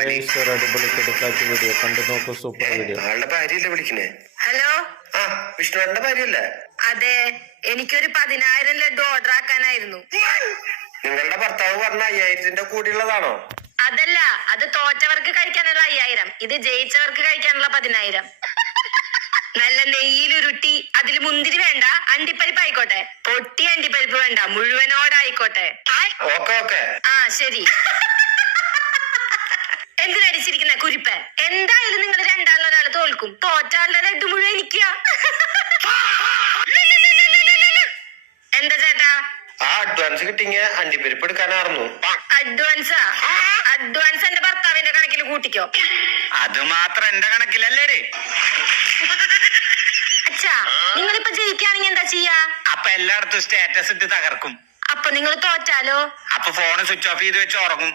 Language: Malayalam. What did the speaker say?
അടിപൊളി കിടക്കാച്ച വീഡിയോ കണ്ടു നോക്കൂ. Super video. ആളുടെ ഭാര്യയല്ലേ വിളിക്കണേ? ഹലോ, ആ വിഷ്ണുവേട്ടന്റെ ഭാര്യയല്ലേ? അതെ, എനിക്കൊരു 10,000 ലഡു ഓർഡർ ആക്കാനായിരുന്നു. നിങ്ങളുടെ ഭർത്താവ് പറഞ്ഞ 5000ന്റെ കൂടിയുള്ളതാണോ? അതല്ല, അത് തോറ്റവർക്ക് കഴിക്കാനുള്ള 5000, ഇത് ജയിച്ചവർക്ക് കഴിക്കാനുള്ള 10,000. നല്ല നെയ്യിലുരുട്ടി അതിൽ മുന്തിരി വേണ്ട, അണ്ടിപ്പരിപ്പ് ആയിക്കോട്ടെ. പൊട്ടി അണ്ടിപ്പരിപ്പ് വേണ്ട, മുഴുവനോടായിക്കോട്ടെ. Okay okay. ആ ശരി. എന്തിനടിച്ചിരിക്കുന്ന കുരിപ്പ്? എന്തായാലും നിങ്ങൾ രണ്ടാളിലൊരാൾ തോൽക്കും. തോറ്റാളുടെ ലഡു മുഴുവൻ എനിക്കാ. എന്താ ചേട്ടാ? ആ അഡ്വാൻസ് കിട്ടിങ്ങ അണ്ടിപ്പരിപ്പ് എടുക്കാനായിരുന്നു. അഡ്വാൻസാ? അഡ്വാൻസ് എന്റെ ഭർത്താവിന്റെ കണക്കിൽ കൂട്ടിക്കോ. അത് മാത്രം എന്റെ കണക്കിലല്ലേ? അച്ഛാ, നിങ്ങളിപ്പോ ജയിക്കുകയാണെങ്കിൽ എന്താ ചെയ്യാ? അപ്പൊ എല്ലായിടത്തും സ്റ്റാറ്റസ് ഇട്ട് തകർക്കും. അപ്പൊ നിങ്ങൾ തോറ്റാലോ? അപ്പൊ ഫോണ് സ്വിച്ച് ഓഫ് ചെയ്ത് വെച്ച് ഉറങ്ങും.